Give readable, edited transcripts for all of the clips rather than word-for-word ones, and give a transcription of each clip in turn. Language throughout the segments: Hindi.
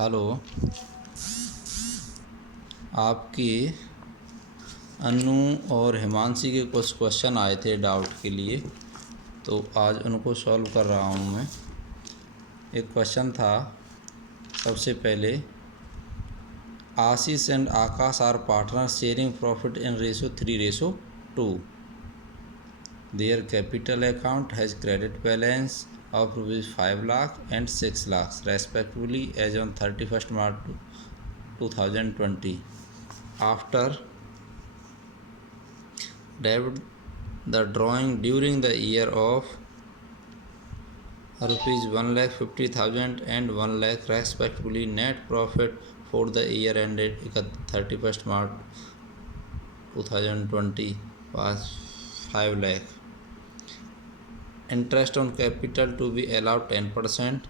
हेलो। आपकी अनु और हिमांशी के कुछ क्वेश्चन आए थे डाउट के लिए, तो आज उनको सॉल्व कर रहा हूँ मैं। एक क्वेश्चन था सबसे पहले, Ashish and Akash are partner sharing profit in ratio 3:2। Their capital account has credit balance of ₹5 lakh and 6 lakhs respectively as on 31st March 2020. After debit the drawing during the year of ₹1,50,000 and 1 lakh respectively, net profit for the year ended 31st March 2020 was 5 lakh. Interest on capital to be allowed 10%.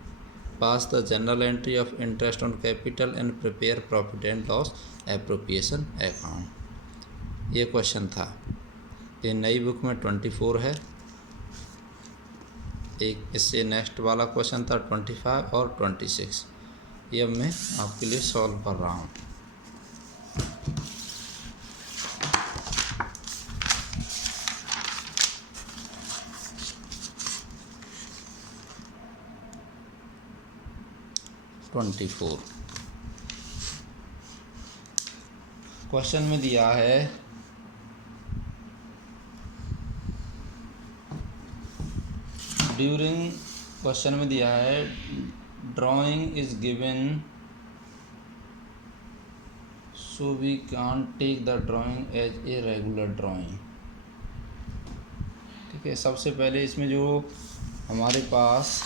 Pass the journal entry of interest on capital and prepare profit and loss appropriation account। ये क्वेश्चन था। ये नई बुक में 24 है। एक इससे नेक्स्ट वाला क्वेश्चन था 25 और 26। ये अब मैं आपके लिए सॉल्व कर रहा हूँ। क्वेश्चन में दिया है drawing is given so we can't take the drawing as a regular drawing. ठीक है, सबसे पहले इसमें जो हमारे पास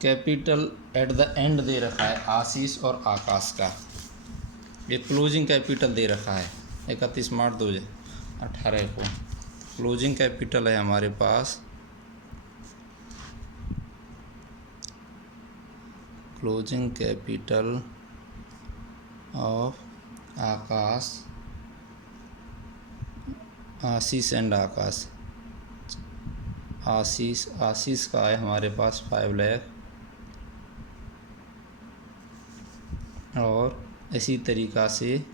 कैपिटल एट द एंड दे रखा है आशीष और आकाश का, ये क्लोजिंग कैपिटल दे रखा है 31 मार्च 2018 को। क्लोजिंग कैपिटल है हमारे पास, closing capital of Ashish and Akash. Ashish का है हमारे पास 5 लाख, और इसी तरीक़ा से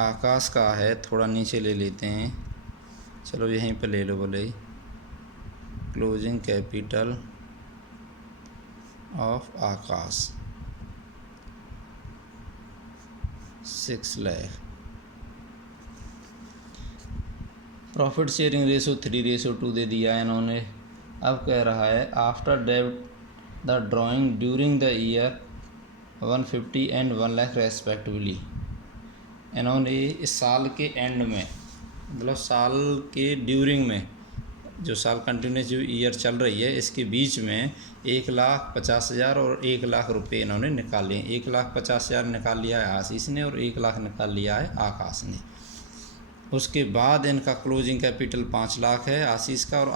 आकाश का है, थोड़ा नीचे ले लेते हैं, चलो यहीं पर ले लो भले ही। Closing capital of Akash 6 lakh. Profit sharing ratio 3:2 दे दिया है इन्होंने। अब कह रहा है after debit the drawing during the year 150 and 1 lakh respectively. इन्होंने इस साल के एंड में, मतलब साल के ड्यूरिंग में, जो साल कंटिन्यूस जो ईयर चल रही है इसके बीच में 1,50,000 और 1 लाख रुपये इन्होंने निकाले। 1,50,000 निकाल लिया है आशीष ने और 1 लाख निकाल लिया है आकाश ने। उसके बाद इनका क्लोजिंग कैपिटल 5 लाख है आशीष का, और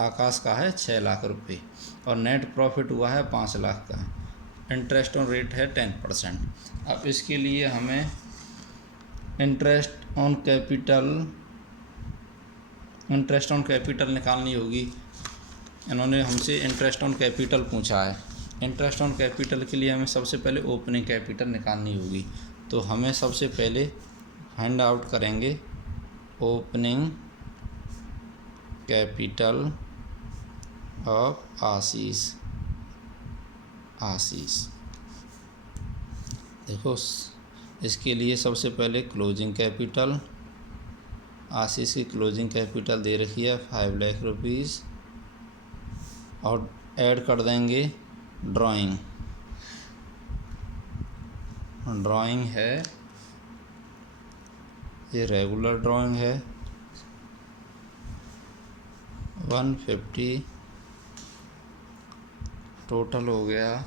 आकाश का है 6 लाख रुपये, और नेट प्रॉफिट हुआ है 5 लाख का। इंटरेस्ट ऑन रेट है 10%। अब इसके लिए हमें इंटरेस्ट ऑन कैपिटल निकालनी होगी। इन्होंने हमसे इंटरेस्ट ऑन कैपिटल पूछा है। इंटरेस्ट ऑन कैपिटल के लिए हमें सबसे पहले ओपनिंग कैपिटल निकालनी होगी। तो हमें सबसे पहले फाइंड आउट करेंगे ओपनिंग कैपिटल ऑफ आशीष। देखो, इसके लिए सबसे पहले क्लोजिंग कैपिटल, आशीष की क्लोजिंग कैपिटल दे रखी है 5 लाख रुपीज़, और ऐड कर देंगे ड्राइंग है, ये रेगुलर ड्राइंग है 150 टोटल हो गया,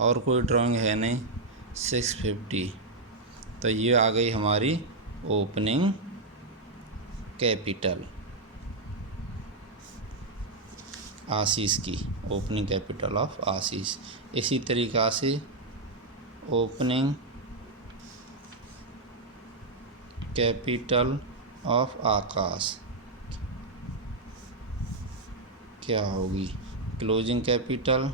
और कोई ड्राइंग है नहीं 650। तो ये आ गई हमारी ओपनिंग कैपिटल आशीष की, ओपनिंग कैपिटल ऑफ आशीष। इसी तरीक़ा से ओपनिंग कैपिटल ऑफ आकाश क्या होगी? क्लोजिंग कैपिटल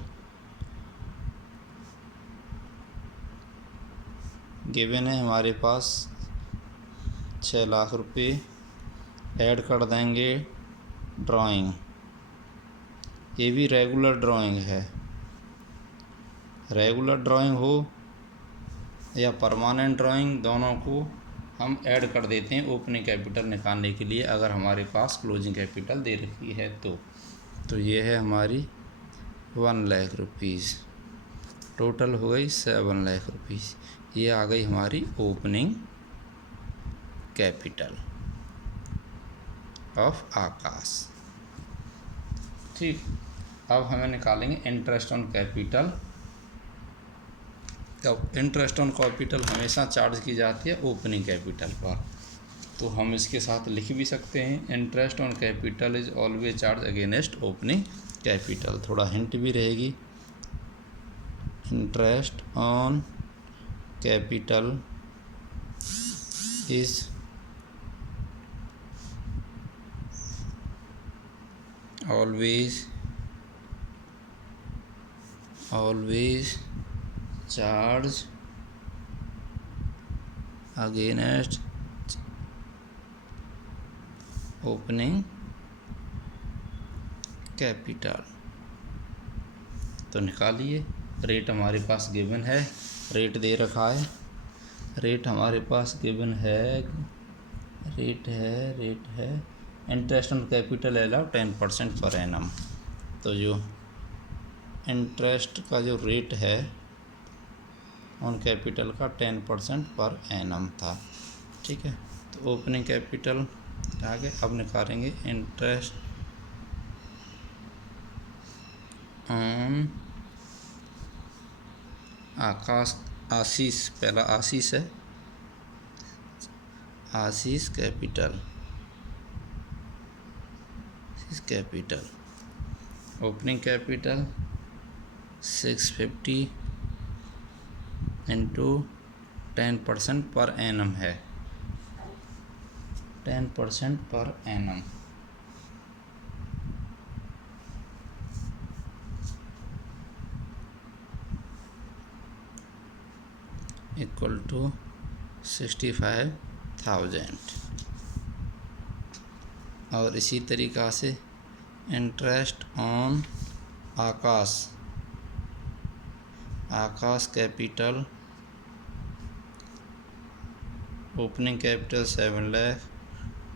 गिवन है हमारे पास 6 लाख रुपये, ऐड कर देंगे ड्राइंग, ये भी रेगुलर ड्राइंग है। रेगुलर ड्राइंग हो या परमानेंट ड्राइंग, दोनों को हम ऐड कर देते हैं ओपनिंग कैपिटल निकालने के लिए, अगर हमारे पास क्लोजिंग कैपिटल दे रखी है तो ये है हमारी 1 लाख रुपीज़, टोटल हो गई 7 लाख रुपीज़। ये आ गई हमारी ओपनिंग कैपिटल ऑफ आकाश। ठीक, अब हमें निकालेंगे इंटरेस्ट ऑन कैपिटल। अब इंटरेस्ट ऑन कैपिटल हमेशा चार्ज की जाती है ओपनिंग कैपिटल पर, तो हम इसके साथ लिख भी सकते हैं interest on capital is always charge against opening capital. थोड़ा हिंट भी रहेगी, interest on capital is always charge against opening capital। तो निकालिए, रेट हमारे पास गिवन है, रेट दे रखा है, रेट हमारे पास गिवन है, रेट है interest on capital allow 10% per annum. तो जो इंटरेस्ट का जो रेट है ऑन कैपिटल का 10% पर एनम था। ठीक है, तो ओपनिंग कैपिटल आगे अब निकालेंगे इंटरेस्ट ऑन आशीष, पहला आशीष है, Ashish capital opening capital 650 into 10% per annum है, 10% पर एनम इक्वल टू 65,000। और इसी तरीक़ा से interest on Akash capital opening capital 7 lakh,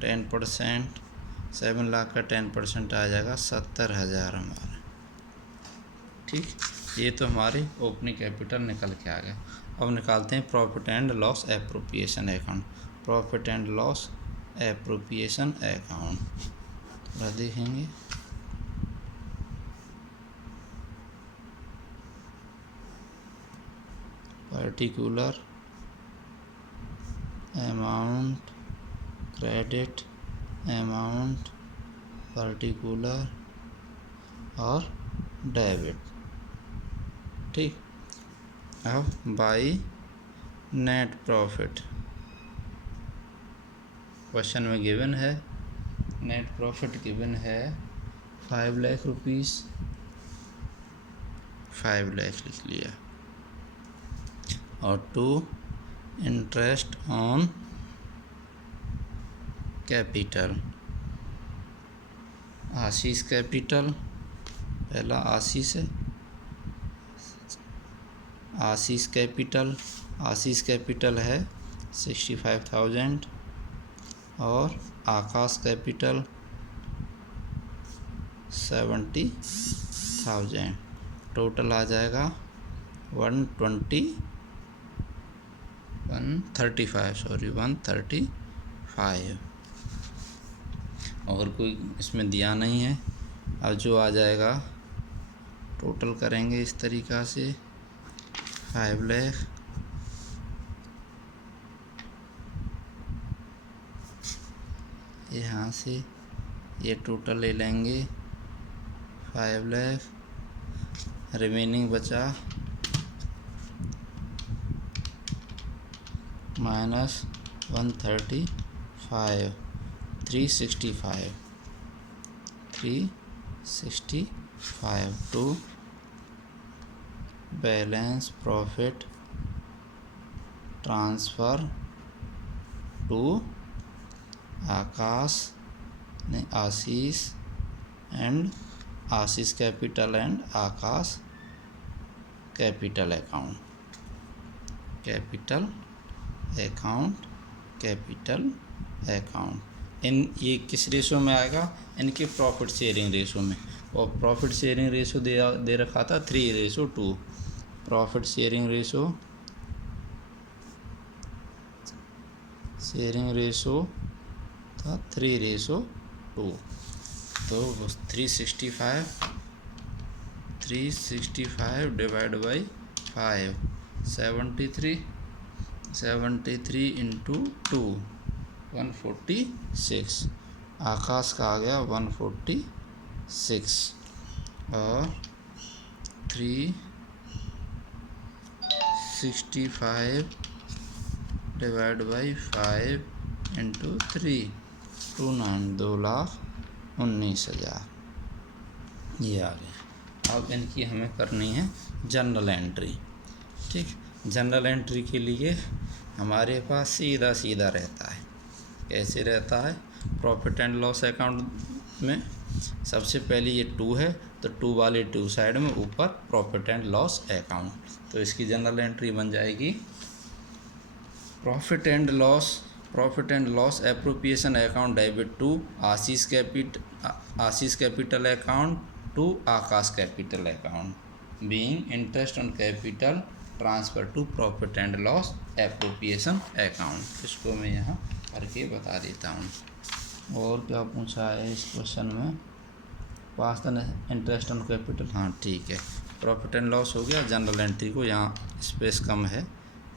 10%, 7 lakh का 10% आ जाएगा 70,000 हमारा। ठीक, ये तो हमारी ओपनिंग कैपिटल निकल के आ गया। अब निकालते हैं profit and loss appropriation account. Profit and loss appropriation account थोड़ा देखेंगे। Particular amount, credit amount, particular और डेबिट। ठीक, अब बाई नेट प्रॉफिट, क्वेश्चन में गिवन है नेट प्रॉफिट गिवन है 5 लाख रुपीज़, 5 लाख लिख लिया। और to interest on capital, Ashish capital, पहला आशीष है, आशीष कैपिटल है 65,000 और आकाश कैपिटल 70,000, टोटल आ जाएगा 135। और कोई इसमें दिया नहीं है। अब जो आ जाएगा टोटल करेंगे इस तरीक़ा से 5 लाख यहाँ से ये टोटल ले लेंगे 5 लाख, रिमेनिंग बचा -135 365 to balance profit transfer to Ashish and Ashish capital and Akash capital account in ये किस रेशो में आएगा? इनके प्रॉफिट शेयरिंग रेशो में। और प्रॉफिट शेयरिंग रेशो दे रखा था 3:2। प्रॉफिट शेयरिंग रेशो था 3:2। तो 365 डिवाइड बाई 5, 73 इंटू 2, 146। आकाश का आ गया 146 और 365 डिवाइड बाई 5 इंटू 3, 2,19,000 ये आ गया। अब इनकी हमें करनी है जनरल एंट्री। ठीक, जनरल एंट्री के लिए हमारे पास सीधा रहता है। कैसे रहता है? प्रॉफिट एंड लॉस अकाउंट में सबसे पहले ये 2 है तो 2 वाले 2 साइड में ऊपर प्रॉफिट एंड लॉस अकाउंट। तो इसकी जनरल एंट्री बन जाएगी profit and loss appropriation account debit to Ashish capital account to Akash capital account being interest on capital transfer to profit and loss appropriation account. इसको मैं यहाँ करके बता देता हूँ। और क्या पूछा है इस क्वेश्चन में? पास द इंटरेस्ट ऑन कैपिटल। हाँ ठीक है, प्रॉफिट एंड लॉस हो गया। जनरल एंट्री को यहाँ स्पेस कम है,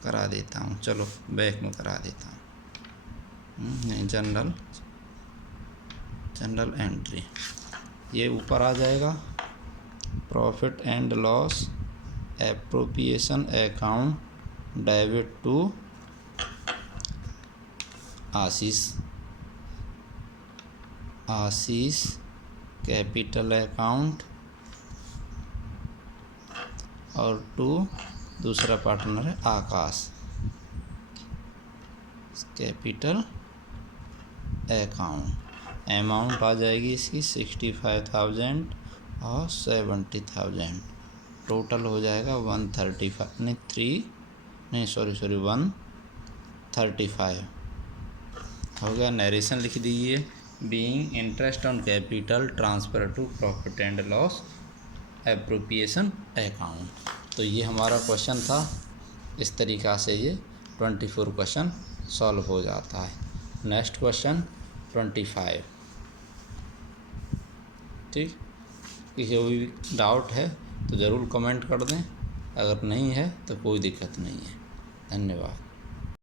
करा देता हूँ। चलो बैक में करा देता हूँ। नहीं, जनरल एंट्री ये ऊपर आ जाएगा। Profit and loss appropriation account debit to Ashish capital account और टू दूसरा पार्टनर है आकाश कैपिटल अकाउंट। अमाउंट आ जाएगी इसकी 65,000 और 70,000। टोटल हो जाएगा 135 हो गया। नरेशन लिख दीजिए। Being interest on capital transfer to profit and loss appropriation account. तो ये हमारा क्वेश्चन था। इस तरीक़ा से ये 24 क्वेश्चन सॉल्व हो जाता है। Next question 25। ठीक, किसी को भी डाउट है तो ज़रूर कमेंट कर दें। अगर नहीं है तो कोई दिक्कत नहीं है। धन्यवाद।